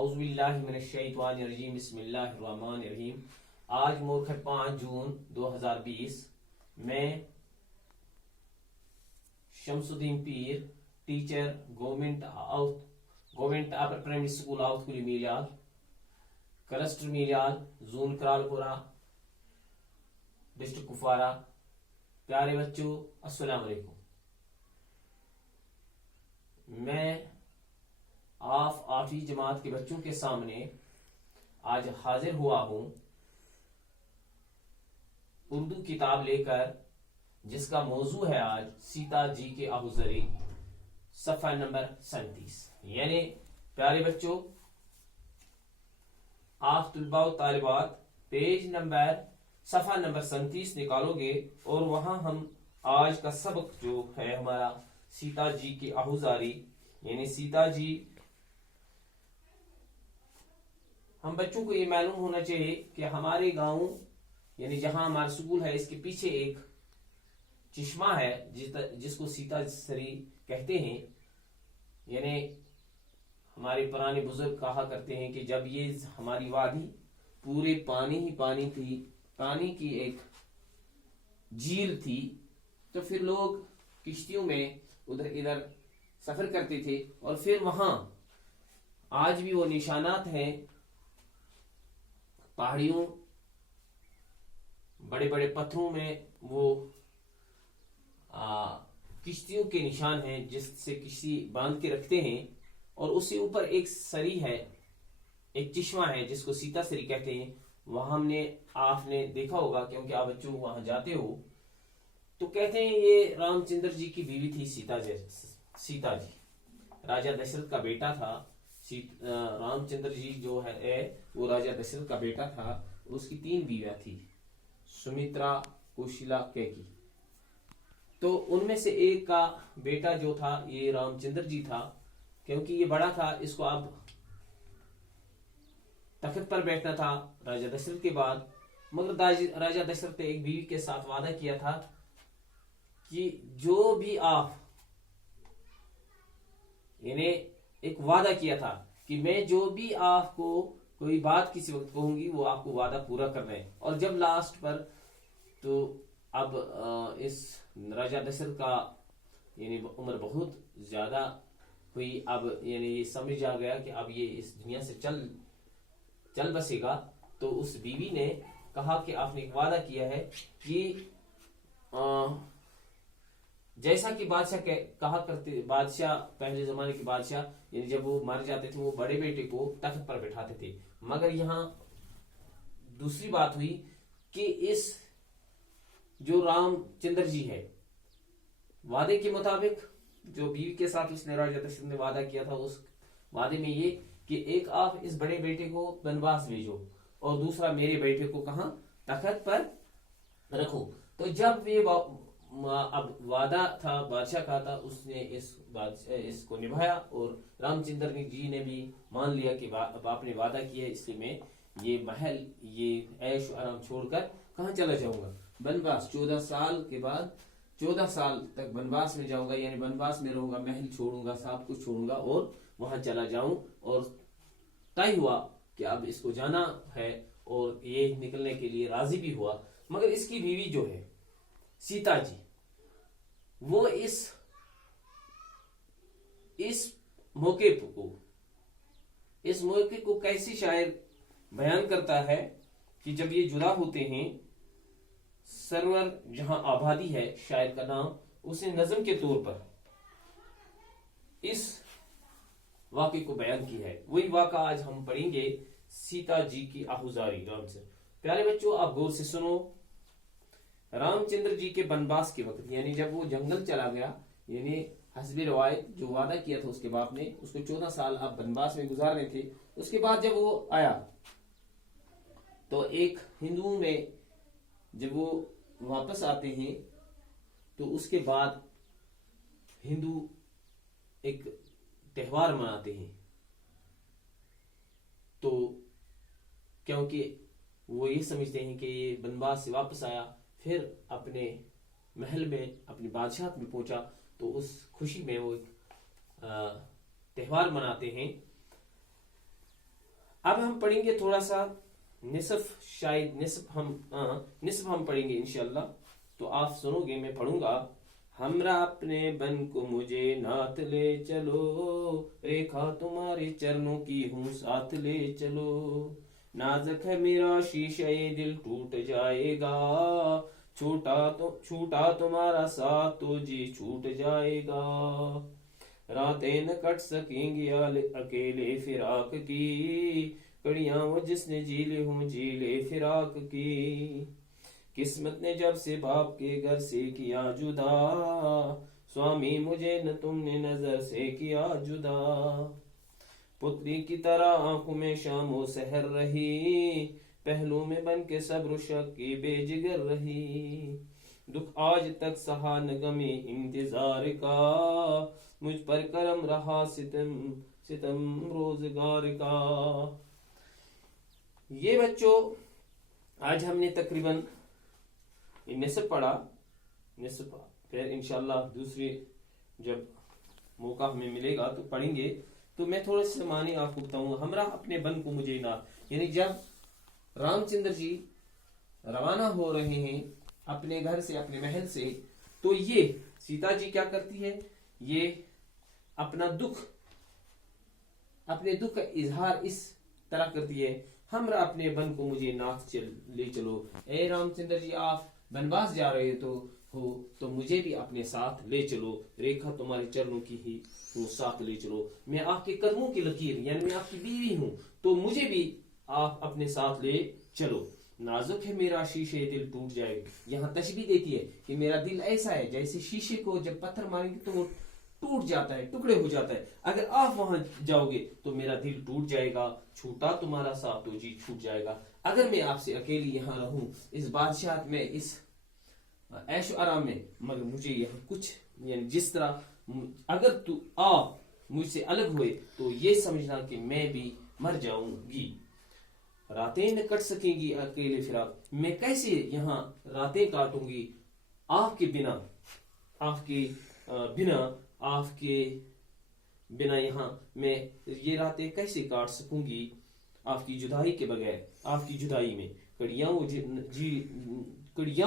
اعوذ باللہ من الشیطان الرجیم بسم اللہ الرحمن الرحیم۔ آج مورخ 5 جون 2020 میں شمس الدین پیر ٹیچر گورنمنٹ اپر پرائمری اسکول آؤت کلی میلیال کلسٹر میلیال زون کرال پورہ ڈسٹرکٹ کپوارہ۔ پیارے بچوں السلام علیکم۔ میں آپ 8ویں جماعت کے بچوں کے سامنے آج حاضر ہوا ہوں اردو کتاب لے کر، جس کا موضوع ہے آج سیتا جی کے آہوزری، صفحہ نمبر 37۔ یعنی پیارے بچوں، آپ طلباء و طالبات پیج نمبر صفحہ نمبر 37 نکالو گے اور وہاں ہم آج کا سبق جو ہے ہمارا سیتا جی کی آہوزاری، یعنی سیتا جی، ہم بچوں کو یہ معلوم ہونا چاہیے کہ ہمارے گاؤں یعنی جہاں ہمارا سکول ہے اس کے پیچھے ایک چشمہ ہے جس کو سیتا سری کہتے ہیں۔ یعنی ہمارے پرانے بزرگ کہا کرتے ہیں کہ جب یہ ہماری وادی پورے پانی ہی پانی تھی، پانی کی ایک جھیل تھی، تو پھر لوگ کشتیوں میں ادھر ادھر سفر کرتے تھے، اور پھر وہاں آج بھی وہ نشانات ہیں، پہاڑیوں، بڑے بڑے پتھروں میں وہ کشتیوں کے نشان ہیں جس سے کشتی باندھ کے رکھتے ہیں، اور اس سے اوپر ایک سری ہے، ایک چشمہ ہے جس کو سیتا سری کہتے ہیں۔ وہاں آپ نے دیکھا ہوگا کیونکہ آپ بچوں وہاں جاتے ہو، تو کہتے ہیں یہ رام چندر جی کی بیوی تھی سیتا جی، راجہ دشرت کا بیٹا تھا۔ رام چندر جی جو ہے وہ راجہ دشرت کا بیٹا تھا، اس کی 3 بیویاں تھی، سمترا، کوشلا، کیکی۔ تو ان میں سے ایک کا بیٹا جو تھا یہ رام چندر جی تھا، کیونکہ یہ بڑا تھا، اس کو اب تخت پر بیٹھنا تھا راجہ دشرت کے بعد۔ مگر راجہ دشرت نے ایک بیوی کے ساتھ وعدہ کیا تھا کہ جو بھی آپ، یعنی ایک وعدہ کیا تھا کہ میں جو بھی آپ کو کوئی بات کسی وقت کہوں گی وہ آپ کو وعدہ پورا کرنا ہے۔ اور جب لاسٹ پر تو اب اس راجہ دشرت کا یعنی عمر بہت زیادہ ہوئی، اب یعنی یہ سمجھ آ گیا کہ اب یہ اس دنیا سے چل بسے گا، تو اس بیوی نے کہا کہ آپ نے ایک وعدہ کیا ہے کہ جیسا کہ بادشاہ کہا کرتے، بادشاہ پہلے زمانے کے بادشاہ یعنی جب وہ مر جاتے تھے وہ بڑے بیٹے کو تخت پر بٹھاتے تھے، مگر یہاں دوسری بات ہوئی کہ اس جو رام چندر جی ہے، وعدے کے مطابق جو بیوی کے ساتھ اس نے راجہ دشرت نے وعدہ کیا تھا، اس وعدے میں یہ کہ ایک آپ اس بڑے بیٹے کو بنواس بھیجو اور دوسرا میرے بیٹے کو کہاں تخت پر رکھو۔ تو جب یہ اب وعدہ تھا بادشاہ کا تھا، اس نے اس کو نبھایا، اور رام چندر جی نے بھی مان لیا کہ اب آپ نے وعدہ کیا ہے، اس لیے میں یہ محل، یہ عیش و آرام چھوڑ کر کہاں چلا جاؤں گا؟ بنواس 14 سال کے بعد 14 سال تک بنواس میں جاؤں گا، یعنی بنواس میں رہوں گا، محل چھوڑوں گا، سب کچھ چھوڑوں گا اور وہاں چلا جاؤں۔ اور طے ہوا کہ اب اس کو جانا ہے، اور یہ نکلنے کے لیے راضی بھی ہوا۔ مگر اس کی بیوی جو ہے سیتا جی، وہ اس موقع کو کیسی شاعر بیان کرتا ہے کہ جب یہ جدا ہوتے ہیں، سرور جہاں آبادی ہے شاعر کا نام، اس نے نظم کے طور پر اس واقعے کو بیان کی ہے۔ وہی واقعہ آج ہم پڑھیں گے، سیتا جی کی آہوزاری، رام سے۔ پیارے بچوں آپ غور سے سنو۔ رام چندر جی کے بنواس کے وقت، یعنی جب وہ جنگل چلا گیا، یعنی حسب روایت جو وعدہ کیا تھا اس کے باپ نے، اس کو 14 سال آپ بنواس میں گزارنے تھے۔ اس کے بعد جب وہ آیا تو ایک ہندوؤں میں جب وہ واپس آتے ہیں تو اس کے بعد ہندو ایک تہوار مناتے ہیں، تو کیونکہ وہ یہ سمجھتے ہیں کہ یہ بنواس سے واپس آیا، پھر اپنے محل میں، اپنی بادشاہت میں پہنچا، تو اس خوشی میں وہ ایک تہوار مناتے ہیں۔ अब हम पढ़ेंगे थोड़ा सा निसफ, शायद निसफ हम पढ़ेंगे इंशाल्लाह। तो आप सुनोगे, मैं पढ़ूंगा। हमरा अपने बन को मुझे नाथ ले चलो, रेखा तुम्हारे चरणों की हूँ साथ ले चलो। नाजुक है मेरा शीशे दिल टूट जाएगा, छूटा तुम्हारा साथ तो जी छूट जाएगा। रातें न कट सकेंगी अकेले फिराक की, कड़ियां वो जिसने जीले हूँ जीले फिराक की। किस्मत ने जब से बाप के घर से किया जुदा, स्वामी मुझे न तुमने नजर से किया जुदा। पुत्री की तरह आंखों में शामो सहर रही, पहलू में बन के सब्र शक की बेजिगर रही। दुख आज तक सहा न गमे इंतजार का, मुझ पर करम रहा सितम रोजगार का। ये बच्चों आज हमने तकरीबन निसफ पढ़ा। निसफ फिर इंशाल्लाह दूसरी जब मौका हमें मिलेगा तो पढ़ेंगे। तो मैं थोड़े से मानी आपको बताऊंगा। हमरा अपने बन को मुझे ना, यानी जब रामचंद्र जी रवाना हो रहे हैं अपने घर से, अपने महल से, तो ये सीता जी क्या करती है, ये अपना दुख, अपने दुख का इजहार इस तरह करती है, हमरा अपने बन को मुझे नाथ ले चलो। ए रामचंद्र जी, आप वनवास जा रहे तो मुझे भी अपने साथ ले चलो, रेखा तुम्हारे चरणों की ही हूँ साथ ले चलो। मैं आपके कदमों की लकीर, यानी मैं आपकी बीवी हूँ, तो मुझे भी आप अपने साथ ले चलो। नाजुक है मेरा शीशे दिल टूट जाएगा। यहाँ तशबीह देती है कि मेरा दिल ऐसा है जैसे शीशे को जब पत्थर मारेंगे तो वो टूट जाता है, टुकड़े हो जाता है। अगर आप वहां जाओगे तो मेरा दिल टूट जाएगा, छूटा तुम्हारा साथ तो जी छूट जाएगा। अगर मैं आपसे अकेली यहाँ रहूं इस बादशाह में, इस ऐशो आराम में, मगर मुझे यहाँ कुछ, यानी जिस तरह अगर तू आप मुझसे अलग हुए तो ये समझना कि मैं भी मर जाऊंगी। रातें न कट सकेंगी अकेले फिराक, मैं कैसे यहाँ रातें काटूंगी आपके बिना, आपके बिना यहाँ मैं ये रातें कैसे काट सकूंगी आपकी जुदाई के बगैर। आपकी जुदाई में कड़ियां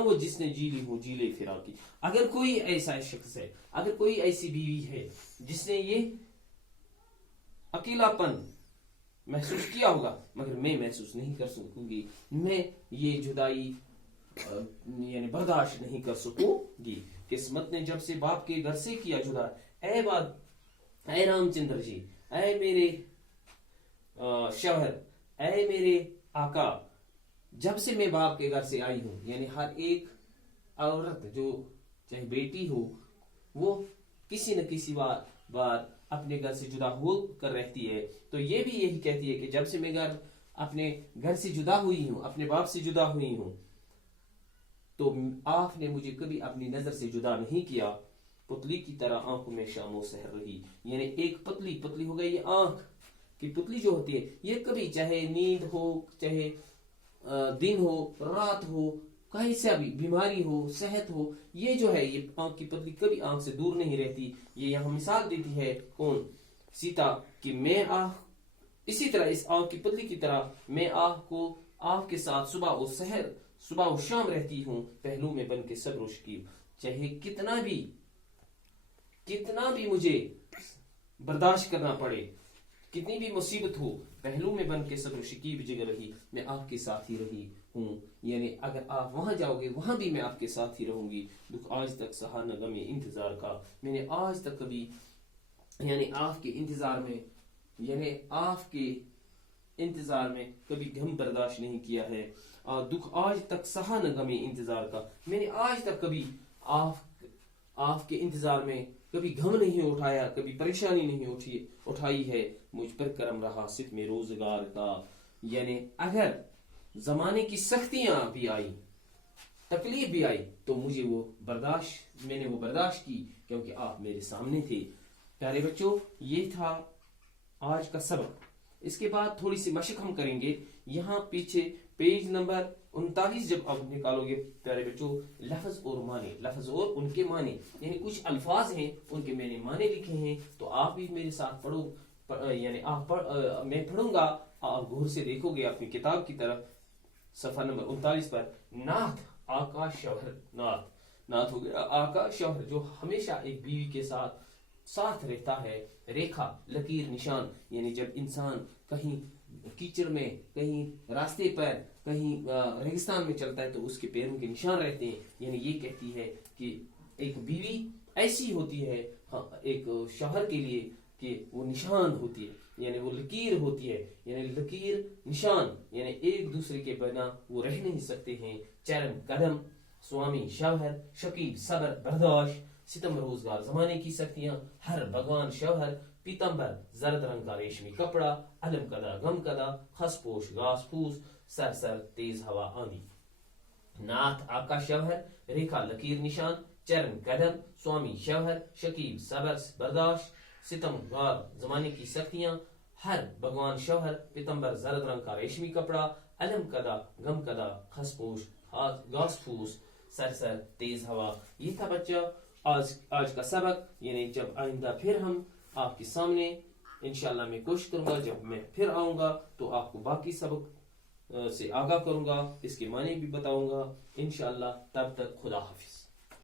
वो जिसने जी ली हूँ जीले फिराकी। अगर कोई ऐसा शख्स है, अगर कोई ऐसी बीवी है जिसने ये अकेलापन महसूस किया होगा, मगर मैं महसूस नहीं कर सकूंगी, मैं ये जुदाई यानी बर्दाश्त नहीं कर सकूंगी। किस्मत ने जब से बाप के घर से किया जुदा, ऐ रामचंद्र जी, ऐ मेरे शौहर, ऐ मेरे आका, जब से मैं बाप के घर से आई हूं, यानी हर एक औरत जो चाहे बेटी हो, वो किसी न किसी बार अपने घर से जुदा हो कर रहती है। तो ये भी यही कहती है कि जब से मैं अपने घर से जुदा हुई हूं, अपने बाप से जुदा हुई हूं, तो आपने मुझे कभी अपनी नजर से जुदा नहीं किया। पुतली की तरह आंखों में शामो सहर रही, यानी एक पतली हो गई, ये आंख की पुतली जो होती है, ये कभी चाहे नींद हो, चाहे दिन हो, रात हो, कहीं से भी बीमारी हो, सेहत हो, ये जो है ये आंख की पतली कभी आंख से दूर नहीं रहती। ये यहाँ मिसाल देती है कौन, सीता, कि मैं इसी तरह इस आंख की पतली की तरह मैं आपके साथ सुबह और शाम रहती हूँ, पहलू में बन के सब्र और शकीब। चाहे कितना भी मुझे बर्दाश्त करना पड़े, कितनी भी मुसीबत हो, पहलू में बन के सब्र शकीब जगह रही, मैं आपके साथ ही रही हूँ। यानी अगर आप वहां जाओगे वहां भी मैं आपके साथ ही रहूंगी। दुख आज तक सहा न गमे इंतजार का, मैंने आज तक कभी यानी आपके इंतजार में कभी गम बर्दाश्त नहीं किया है। दुख आज तक सहा न गमे इंतजार का, मैंने आज तक कभी आपके इंतजार में कभी गम नहीं उठाया, कभी परेशानी नहीं उठाई है। मुझ पर करम रहा सित में रोजगार का, यानी अगर जमाने की सख्तियां भी आई, तकलीफ भी आई, तो मैंने वो बर्दाश्त की, क्योंकि आप मेरे सामने थे। प्यारे बच्चों, ये था आज का सबक। इसके बाद थोड़ी सी मशक हम करेंगे। यहाँ पीछे पेज नंबर 39 जब आप निकालोगे प्यारे बच्चों, लफ्ज और उनके माने, यानी कुछ अल्फाज हैं उनके मैंने माने लिखे हैं, तो आप भी मेरे साथ पढ़ो, यानी मैं पढ़ूंगा आप गौर से देखोगे अपनी किताब की तरफ, सफा नंबर 39 पर, नाथ आका शौहर, नाथ हो गया आका शौहर, जो हमेशा एक बीवी के साथ साथ रहता है। रेखा लकीर निशान, यानी जब इंसान कहीं कीचड़ में, कहीं रास्ते पर, कहीं रेगिस्तान में चलता है तो उसके पैरों के निशान रहते हैं। यानी ये कहती है कि एक बीवी ऐसी होती है, हाँ, एक शौहर के लिए कि वो निशान होती है, यानी वो लकीर होती है, यानी लकीर निशान, यानी एक दूसरे के बिना वो रह नहीं सकते हैं। चरण कदम, स्वामी शौहर, शकीब सबर बर्दाश्त, सितम रोजगार जमाने की सख्तियां, हर भगवान शौहर, पीतम्बर जर्द रंग का रेशमी कपड़ा, अलम कदा गम कदा, खसपोश घास फूस, सर तेज हवा आंधी। नाथ आका शौहर, रेखा लकीर निशान, चरण कदम, स्वामी शौहर, शकीब सबर बर्दाश्त, सितम गार जमाने की सख्तियां, हर भगवान शौहर, पीतम्बर जर्द रंग का रेशमी कपड़ा, अलम कदा गम कदा, खसपोश घास फूस, सर तेज हवा। ये था बच्चा आज का सबक। यानी जब आइंदा फिर हम आपके सामने इंशाल्लाह मैं कोशिश करूंगा, जब मैं फिर आऊंगा तो आपको बाकी सबक से आगाह करूंगा, इसके माने भी बताऊंगा इंशाल्लाह। तब तक खुदा हाफिज।